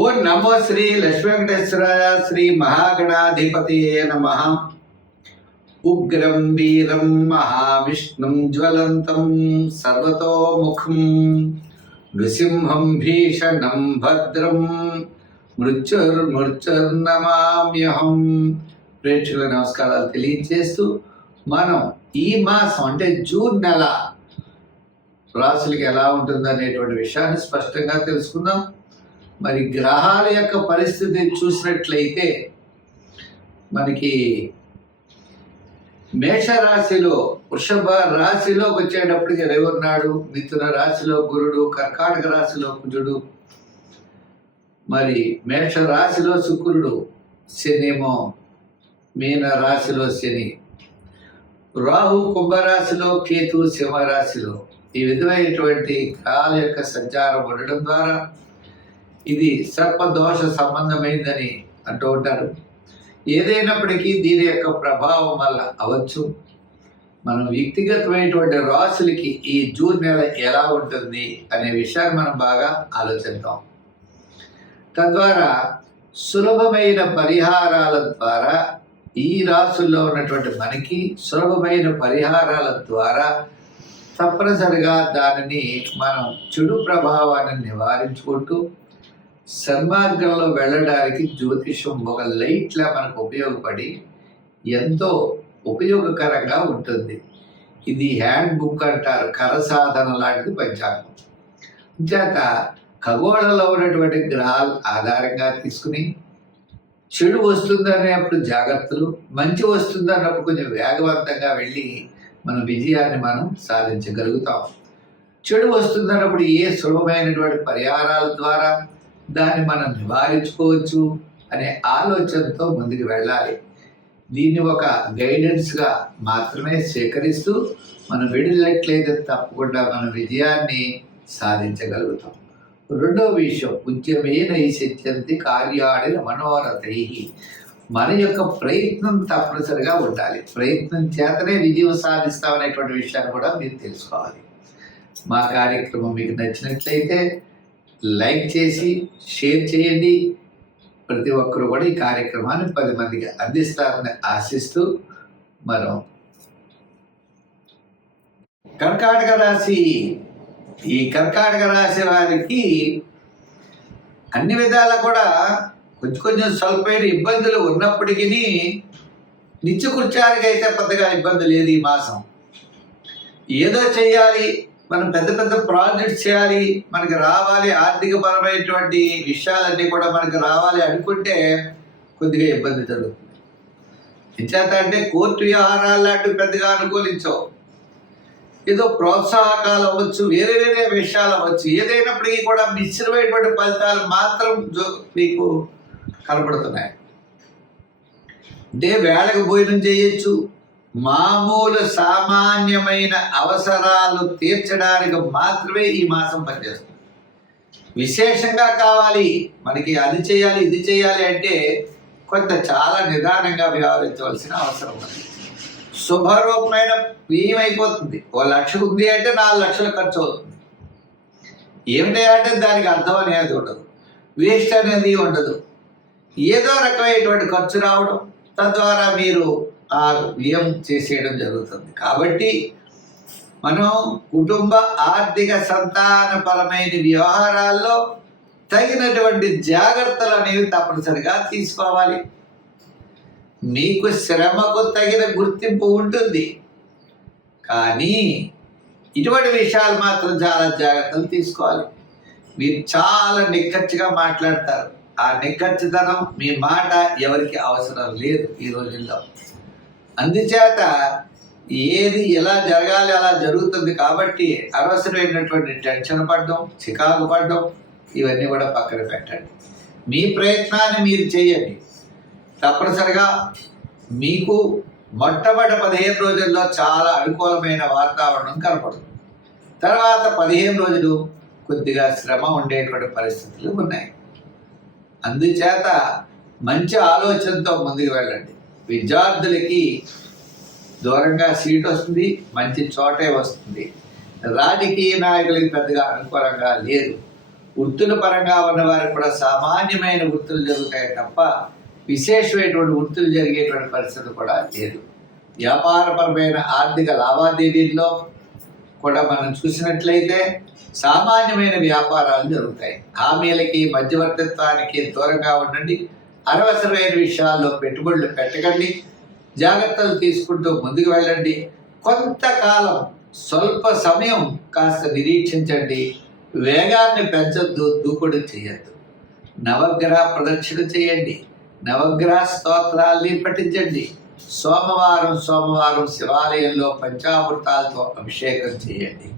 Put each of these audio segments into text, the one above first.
ఓం నమో శ్రీ లక్ష్మీ వెంకటేశ్వరాయ శ్రీ మహాగణాధిపతియే నమః. ఉగ్రం వీరం మహావిష్ణుం జ్వలంతం సర్వతోముఖం నృసింహం భీషణం భద్రం మృత్యుర్నమామ్యహం. ప్రేక్షకుల నమస్కారాలు తెలియజేస్తూ మనం ఈ మాసం అంటే జూన్ నెల రాశులకి ఎలా ఉంటుందనేటువంటి విషయాన్ని స్పష్టంగా తెలుసుకుందాం. మరి గ్రహాల యొక్క పరిస్థితి చూసినట్లయితే మనకి మేషరాశిలో వృషభ రాశిలోకి వచ్చేటప్పటికి రవి ఉన్నాడు, మిథున రాశిలో గురుడు, కర్కాటక రాశిలో కుజుడు, మరి మేష రాశిలో శుక్రుడు, శనేమో మీన రాశిలో శని, రాహు కుంభరాశిలో కేతు సింహరాశిలో. ఈ విధమైనటువంటి గ్రహాల యొక్క సంచారం ఉండడం ద్వారా ఇది సర్పదోష సంబంధమైందని అంటూ ఉంటారు. ఏదైనప్పటికీ దీని యొక్క ప్రభావం వల్ల అవచ్చు మనం వ్యక్తిగతమైనటువంటి రాశులకి ఈ జూన్ నెల ఎలా ఉంటుంది అనే విషయాన్ని మనం బాగా ఆలోచిద్దాం. తద్వారా సులభమైన పరిహారాల ద్వారా ఈ రాశుల్లో ఉన్నటువంటి మనకి సులభమైన పరిహారాల ద్వారా తప్పనిసరిగా దానిని మనం చెడు ప్రభావాన్ని నివారించుకుంటూ సన్మార్గంలో వెళ్ళడానికి జ్యోతిషం ఒక లైట్లా మనకు ఉపయోగపడి ఎంతో ఉపయోగకరంగా ఉంటుంది. ఇది హ్యాండ్ బుక్ అంటారు, కరసాధన లాంటిది పంచాంగం. చేత ఖగోళంలో ఉన్నటువంటి గ్రహాల ఆధారంగా తీసుకుని చెడు వస్తుందనేప్పుడు జాగ్రత్తలు, మంచి వస్తుందన్నప్పుడు కొంచెం వేగవంతంగా వెళ్ళి మన విజయాన్ని మనం సాధించగలుగుతాం. చెడు వస్తుందన్నప్పుడు ఏ సులభమైనటువంటి పరిహారాల ద్వారా దాన్ని మనం నివారించుకోవచ్చు అనే ఆలోచనతో ముందుకు వెళ్ళాలి. దీన్ని ఒక గైడెన్స్గా మాత్రమే స్వీకరిస్తూ మనం వెళ్ళినట్లయితే తప్పకుండా మన విజయాన్ని సాధించగలుగుతాం. రెండవ విషయం, ఉద్యమే నైసిత్యంతి కార్యాడిన మనోరథై. మన యొక్క ప్రయత్నం తప్పనిసరిగా ఉండాలి. ప్రయత్నం చేతనే విజయం సాధిస్తామనేటువంటి విషయాన్ని కూడా మీరు తెలుసుకోవాలి. మా కార్యక్రమం మీకు నచ్చినట్లయితే లైక్ చేసి షేర్ చేయండి. ప్రతి ఒక్కరు కూడా ఈ కార్యక్రమాన్ని 10 మందికి అందిస్తారని ఆశిస్తూ మనం కర్కాటక రాశి, ఈ కర్కాటక రాశి వారికి అన్ని విధాలా కూడా కొంచెం స్వల్పమైన ఇబ్బందులు ఉన్నప్పటికీ నిత్యకృత్యానికి అయితే పెద్దగా ఇబ్బంది లేదు. ఈ మాసం ఏదో చేయాలి, మనం పెద్ద పెద్ద ప్రాజెక్ట్స్ చేయాలి, మనకి రావాలి, ఆర్థిక పరమైనటువంటి విషయాలన్నీ కూడా మనకి రావాలి అనుకుంటే కొద్దిగా ఇబ్బంది జరుగుతుంది. ఎంచేత అంటే కోర్టు వ్యవహారాలు లాంటివి పెద్దగా అనుకూలించవు. ఏదో ప్రోత్సాహకాలు అవ్వచ్చు, వేరే వేరే విషయాలు అవ్వచ్చు. ఏదైనప్పటికీ కూడా మిశ్రమైనటువంటి ఫలితాలు మాత్రం మీకు కనపడుతున్నాయి. అంటే వేళకు భోజనం చేయొచ్చు, మామూలు సామాన్యమైన అవసరాలు తీర్చడానికి మాత్రమే ఈ మాసం పనిచేస్తుంది. విశేషంగా కావాలి, మనకి అది చేయాలి ఇది చేయాలి అంటే కొంత చాలా నిదానంగా వ్యవహరించవలసిన అవసరం ఉంది. శుభరూపమైన ఏమైపోతుంది, 1,00,000 ఉంది అంటే 4 లక్షలు ఖర్చు అవుతుంది. ఏమిటి అంటే దానికి అర్థం అనేది ఉండదు, వేస్ట్ అనేది ఉండదు. ఏదో రకమైనటువంటి ఖర్చు రావడం, తద్వారా మీరు ఆ వ్యయం చేసేయడం జరుగుతుంది. కాబట్టి మనం కుటుంబ ఆర్థిక సంతానపరమైన వ్యవహారాల్లో తగినటువంటి జాగ్రత్తలు అనేవి తప్పనిసరిగా తీసుకోవాలి. మీకు శ్రమకు తగిన గుర్తింపు ఉంటుంది, కానీ ఇటువంటి విషయాలు మాత్రం చాలా జాగ్రత్తలు తీసుకోవాలి. మీరు చాలా నిక్కచ్చిగా మాట్లాడతారు. ఆ నిక్కచ్చితనం, మీ మాట ఎవరికి అవసరం లేదు ఈ రోజుల్లో. అందుచేత ఏది ఎలా జరగాలి అలా జరుగుతుంది. కాబట్టి అనవసరమైనటువంటి టెన్షన్ పడడం, చికాకు పడడం ఇవన్నీ కూడా పక్కన పెట్టండి. మీ ప్రయత్నాన్ని మీరు చేయండి. తప్పనిసరిగా మీకు మొట్టమొదటి 15 రోజుల్లో చాలా అనుకూలమైన వాతావరణం కనపడుతుంది. తర్వాత 15 రోజులు కొద్దిగా శ్రమ ఉండేటువంటి పరిస్థితులు ఉన్నాయి. అందుచేత మంచి ఆలోచనతో ముందుకు వెళ్ళండి. విద్యార్థులకి దూరంగా సీట్ వస్తుంది, మంచి చోటే వస్తుంది. రాజకీయ నాయకులకి పెద్దగా అనుకూలంగా లేదు. వృత్తుల పరంగా ఉన్న వారికి కూడా సామాన్యమైన వృత్తులు జరుగుతాయి తప్ప విశేషమైనటువంటి వృత్తులు జరిగేటువంటి పరిస్థితి కూడా లేదు. వ్యాపారపరమైన ఆర్థిక లావాదేవీల్లో కూడా మనం చూసినట్లయితే సామాన్యమైన వ్యాపారాలు జరుగుతాయి. హామీలకి మధ్యవర్తిత్వానికి దూరంగా ఉండండి. అనవసరమైన విషయాల్లో పెట్టుబడులు పెట్టకండి. జాగ్రత్తలు తీసుకుంటూ ముందుకు వెళ్ళండి. కొంతకాలం స్వల్ప సమయం కాస్త నిరీక్షించండి. వేగాన్ని పెంచొద్దు, దూకుడు చేయొద్దు. నవగ్రహ ప్రదక్షిణ చేయండి. నవగ్రహ స్తోత్రాల్ని పఠించండి. సోమవారం శివాలయంలో పంచామృతాలతో అభిషేకం చేయండి.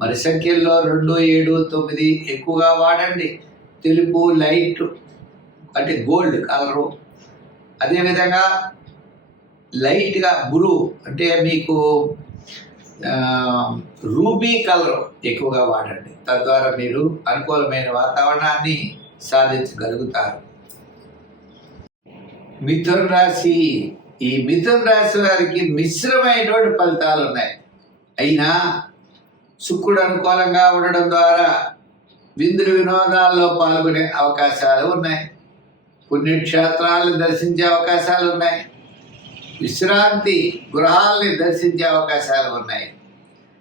మరి సంఖ్యల్లో 2, 7, 9 ఎక్కువగా వాడండి. తెలుపు లైట్ అంటే గోల్డ్ కలరు, అదేవిధంగా లైట్గా బ్లూ అంటే మీకు రూబీ కలర్ ఎక్కువగా వాడండి. తద్వారా మీరు అనుకూలమైన వాతావరణాన్ని సాధించగలుగుతారు. మిథున రాశి. ఈ మిథున రాశి వారికి మిశ్రమైనటువంటి ఫలితాలు ఉన్నాయి. అయినా శుక్రుడు అనుకూలంగా ఉండడం ద్వారా విందులు వినోదాల్లో పాల్గొనే అవకాశాలు ఉన్నాయి. పుణ్యక్షేత్రాలను దర్శించే అవకాశాలు ఉన్నాయి. విశ్రాంతి గృహాల్ని దర్శించే అవకాశాలు ఉన్నాయి.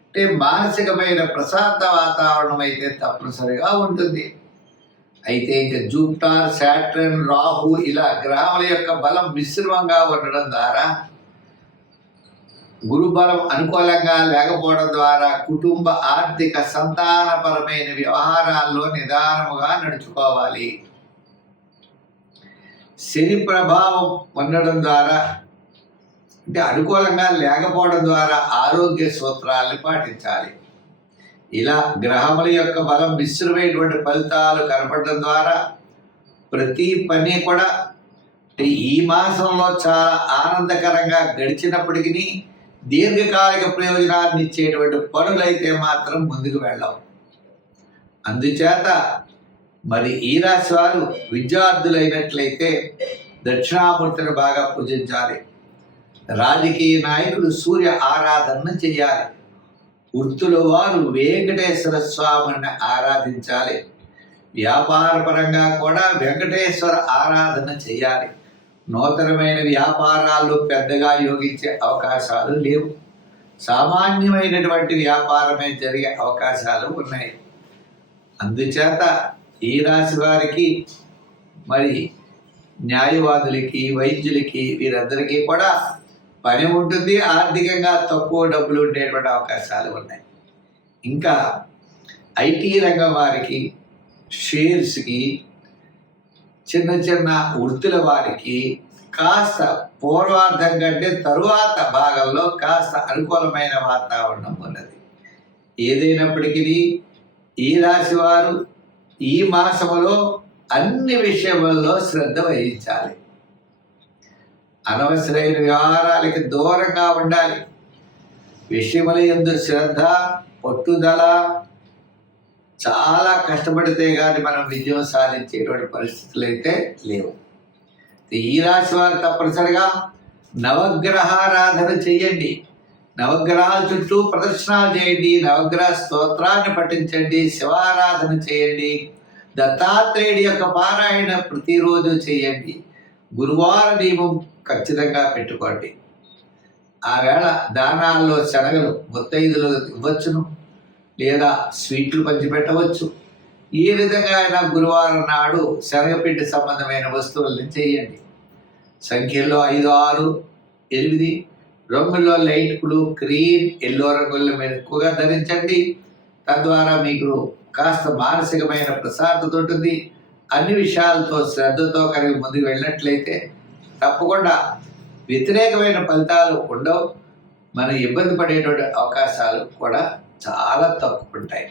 అంటే మానసికమైన ప్రశాంత వాతావరణం అయితే తప్పనిసరిగా ఉంటుంది. అయితే ఇంకా జూపిటర్, సాటర్న్, రాహు ఇలా గ్రహాల యొక్క బలం మిశ్రమంగా ఉండడం ద్వారా, గురుబలం అనుకూలంగా లేకపోవడం ద్వారా కుటుంబ ఆర్థిక సంతానపరమైన వ్యవహారాల్లో నిదానముగా నడుచుకోవాలి. శని ప్రభావం ఉండడం ద్వారా అంటే అనుకూలంగా లేకపోవడం ద్వారా ఆరోగ్య సూత్రాలను పాటించాలి. ఇలా గ్రహముల యొక్క బలం మిశ్రమైనటువంటి ఫలితాలు కనపడడం ద్వారా ప్రతి పని కూడా ఈ మాసంలో చాలా ఆనందకరంగా గడిచినప్పటికీ దీర్ఘకాలిక ప్రయోజనాన్ని ఇచ్చేటువంటి పనులైతే మాత్రం ముందుకు వెళ్ళాం. అందుచేత మరి ఈ రాశి వారు విద్యార్థులైనట్లయితే దక్షిణామూర్తిని బాగా పూజించాలి. రాజకీయ నాయకులు సూర్య ఆరాధన చేయాలి. వృత్తుల వారు వెంకటేశ్వర స్వామిని ఆరాధించాలి. వ్యాపార పరంగా కూడా వెంకటేశ్వర ఆరాధన చేయాలి. నూతనమైన వ్యాపారాలు పెద్దగా యోగించే అవకాశాలు లేవు. సామాన్యమైనటువంటి వ్యాపారమే జరిగే అవకాశాలు ఉన్నాయి. అందుచేత ఈ రాశి వారికి మరి న్యాయవాదులకి, వైద్యులకి వీరందరికీ కూడా పని ఉంటుంది. ఆర్థికంగా తక్కువ డబ్బులు ఉండేటువంటి అవకాశాలు ఉన్నాయి. ఇంకా ఐటీ రంగం వారికి, షేర్స్కి, చిన్న చిన్న వృత్తుల వారికి కాస్త పూర్వార్థం కంటే తరువాత భాగంలో కాస్త అనుకూలమైన వాతావరణం ఉన్నది. ఏదైనప్పటికీ ఈ రాశి వారు ఈ మాసములో అన్ని విషయములలో శ్రద్ధ వహించాలి. అనవసరమైన వ్యవహారాలకి దూరంగా ఉండాలి. విషయముల యందు శ్రద్ధ, పట్టుదల, చాలా కష్టపడితే కానీ మనం విజయం సాధించేటువంటి పరిస్థితులు అయితే లేవు. ఈ రాశి వారు తప్పనిసరిగా నవగ్రహారాధన చేయండి. నవగ్రహాల చుట్టూ ప్రదర్శనలు చేయండి. నవగ్రహ స్తోత్రాన్ని పఠించండి. శివారాధన చేయండి. దత్తాత్రేయుడి యొక్క పారాయణ ప్రతిరోజు చేయండి. గురువార నియమం ఖచ్చితంగా పెట్టుకోండి. ఆ వేళ దానాల్లో శనగలు ముత్తైదులు ఇవ్వచ్చును, లేదా స్వీట్లు పంచిపెట్టవచ్చు. ఈ విధంగా అయినా గురువారం నాడు శనగపిండి సంబంధమైన వస్తువులను చేయండి. సంఖ్యల్లో 5, 6, 8 రంగుల్లో లైట్ బ్లూ, గ్రీన్, ఎల్లో రంగుల్లో మీరు ఎక్కువగా ధరించండి. తద్వారా మీకు కాస్త మానసికమైన ప్రశాంతత ఉంటుంది. అన్ని విషయాలతో శ్రద్ధతో కలిగి ముందుకు వెళ్ళినట్లయితే తప్పకుండా వ్యతిరేకమైన ఫలితాలు ఉండవు. మనం ఇబ్బంది పడేటువంటి అవకాశాలు కూడా చాలా తక్కువ ఉంటాయి.